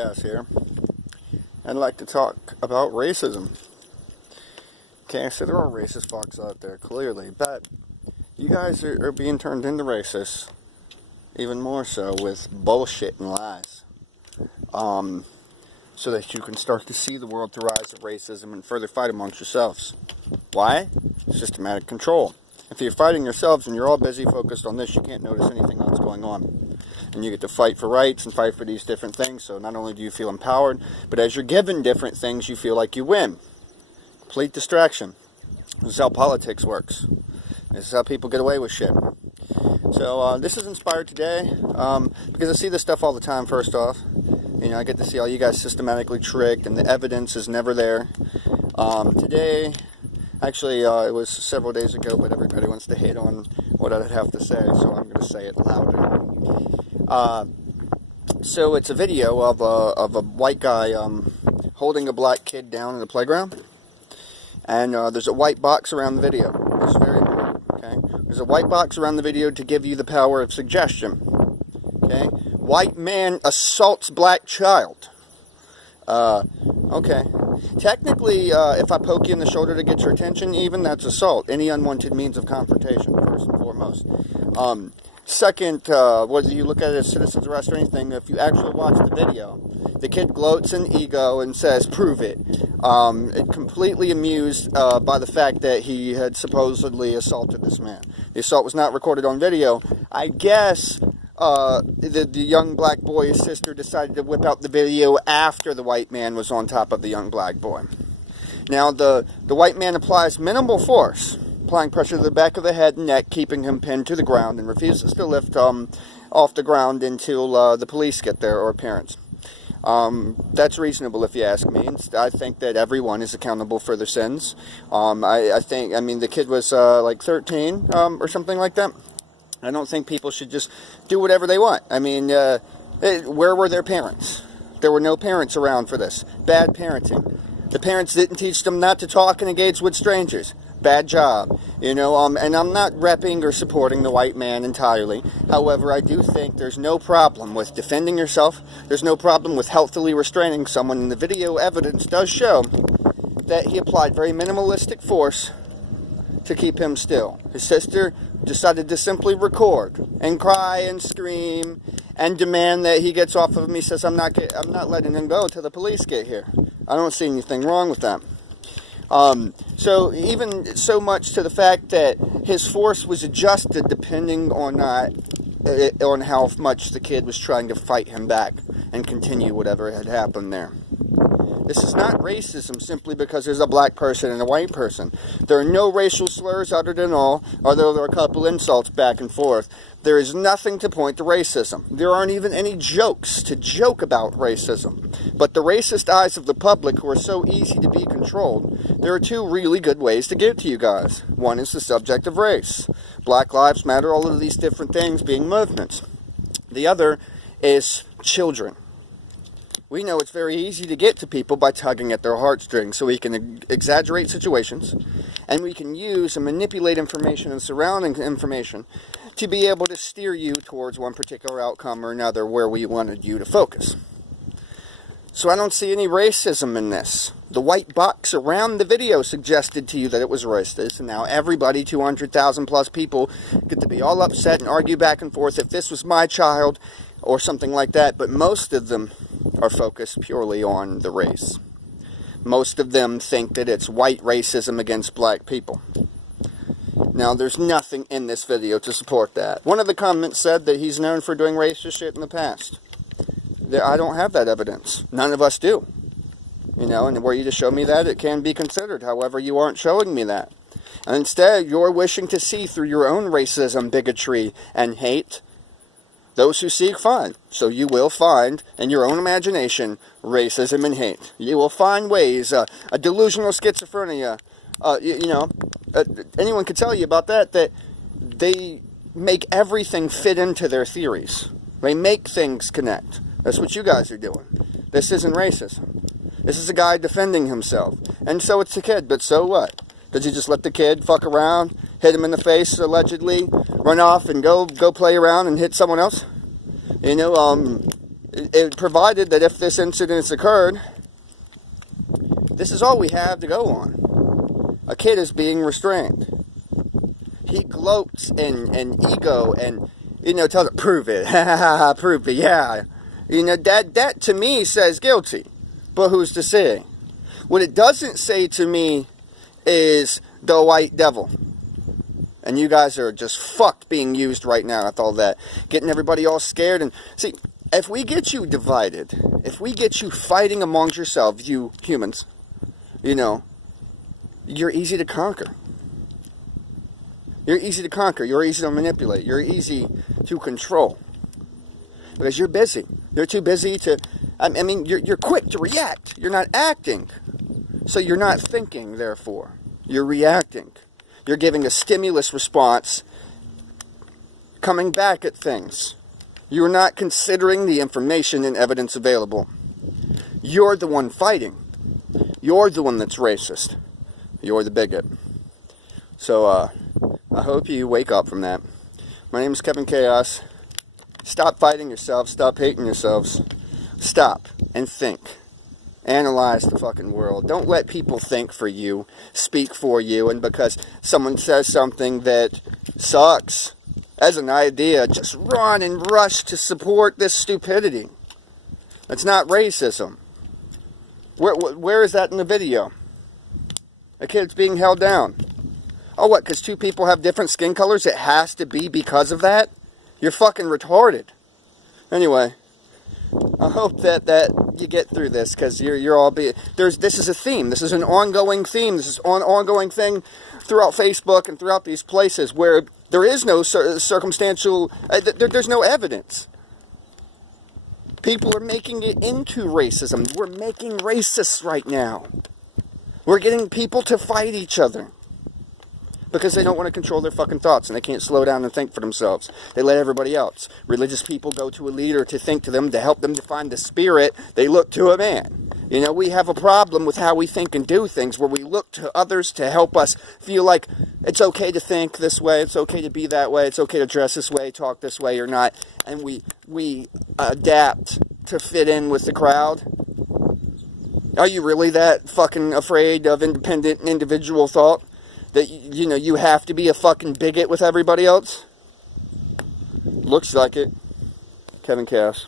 Chaos here. I'd like to talk about racism. Okay, so there are racist fucks out there, clearly, but you guys are being turned into racists, even more so with bullshit and lies, so that you can start to see the world through eyes of racism and further fight amongst yourselves. Why? Systematic control. If you're fighting yourselves and you're all busy focused on this, you can't notice anything else going on. And you get to fight for rights and fight for these different things, so not only do you feel empowered, but as you're given different things, you feel like you win. Complete distraction. This is how politics works. This is how people get away with shit. So this is inspired today because I see this stuff all the time, first off. You know, I get to see all you guys systematically tricked and the evidence is never there. Today, actually it was several days ago, but everybody wants to hate on what I'd have to say, so I'm going to say it louder. So it's a video of a white guy holding a black kid down in the playground. And there's a white box around the video. It's very important, okay? There's a white box around the video to give you the power of suggestion, okay? White man assaults black child. Okay. Technically, if I poke you in the shoulder to get your attention, even, that's assault. Any unwanted means of confrontation, first and foremost. Second, whether you look at it as citizen's arrest or anything, if you actually watch the video, the kid gloats in ego and says, prove it. Completely amused by the fact that he had supposedly assaulted this man. The assault was not recorded on video. I guess the young black boy's sister decided to whip out the video after the white man was on top of the young black boy. Now, the white man applies minimal force, applying pressure to the back of the head and neck, keeping him pinned to the ground, and refuses to lift off the ground until the police get there, or parents. That's reasonable if you ask me. I think that everyone is accountable for their sins. I mean, the kid was like 13 or something like that. I don't think people should just do whatever they want. I mean, where were their parents? There were no parents around for this. Bad parenting. The parents didn't teach them not to talk and engage with strangers. Bad job, you know, and I'm not repping or supporting the white man entirely. However, I do think there's no problem with defending yourself. There's no problem with healthily restraining someone, and the video evidence does show that he applied very minimalistic force to keep him still. His sister decided to simply record and cry and scream and demand that he gets off of him. He says, I'm not letting him go till the police get here. I don't see anything wrong with that. So even so much to the fact that his force was adjusted depending on how much the kid was trying to fight him back and continue whatever had happened there. This is not racism simply because there's a black person and a white person. There are no racial slurs uttered at all, although there are a couple insults back and forth. There is nothing to point to racism. There aren't even any jokes to joke about racism. But the racist eyes of the public, who are so easy to be controlled, there are two really good ways to get to you guys. One is the subject of race. Black Lives Matter, all of these different things being movements. The other is children. We know it's very easy to get to people by tugging at their heartstrings, so we can exaggerate situations, and we can use and manipulate information and surrounding information to be able to steer you towards one particular outcome or another where we wanted you to focus. So I don't see any racism in this. The white box around the video suggested to you that it was racist, and now everybody, 200,000 plus people, get to be all upset and argue back and forth if this was my child or something like that, but most of them are focused purely on the race. Most of them think that it's white racism against black people. Now, there's nothing in this video to support that. One of the comments said that he's known for doing racist shit in the past. I don't have that evidence. None of us do. You know, and were you to show me that, it can be considered. However, you aren't showing me that. And instead, you're wishing to see through your own racism, bigotry, and hate those who seek find. So you will find, in your own imagination, racism and hate. You will find ways, a delusional schizophrenia. Anyone could tell you about that they make everything fit into their theories. They make things connect. That's what you guys are doing. This isn't racism. This is a guy defending himself. And so it's a kid, but so what? Did you just let the kid fuck around, hit him in the face, allegedly, run off and go play around and hit someone else? You know, It provided that if this incident occurred, this is all we have to go on. A kid is being restrained. He gloats in ego and, tells it, prove it, prove it, yeah. That to me says guilty, but who's to say? What it doesn't say to me is the white devil. And you guys are just fucked being used right now with all that. Getting everybody all scared. And see, if we get you divided, if we get you fighting amongst yourselves, you humans, you're easy to conquer. You're easy to conquer. You're easy to manipulate. You're easy to control. Because you're busy. You're too busy to... you're quick to react. You're not acting. So you're not thinking, therefore. You're reacting. You're giving a stimulus response, coming back at things. You're not considering the information and evidence available. You're the one fighting. You're the one that's racist. You're the bigot. So, I hope you wake up from that. My name is Kevin Chaos. Stop fighting yourselves. Stop hating yourselves. Stop and think. Analyze the fucking world. Don't let people think for you, speak for you, and because someone says something that sucks as an idea, just run and rush to support this stupidity. That's not racism. Where is that in the video? A kid's being held down. Oh, what, because two people have different skin colors? It has to be because of that? You're fucking retarded. Anyway, I hope that you get through this, because you're all this is a theme. This is an ongoing theme. This is an ongoing thing throughout Facebook and throughout these places where there is no circumstantial, there's no evidence. People are making it into racism. We're making racists right now. We're getting people to fight each other because they don't want to control their fucking thoughts and they can't slow down and think for themselves. They let everybody else. Religious people go to a leader to think to them, to help them define the spirit. They look to a man. We have a problem with how we think and do things where we look to others to help us feel like it's okay to think this way, it's okay to be that way, it's okay to dress this way, talk this way or not. And we adapt to fit in with the crowd. Are you really that fucking afraid of independent and individual thought? That, you have to be a fucking bigot with everybody else? Looks like it. Kevin Cass.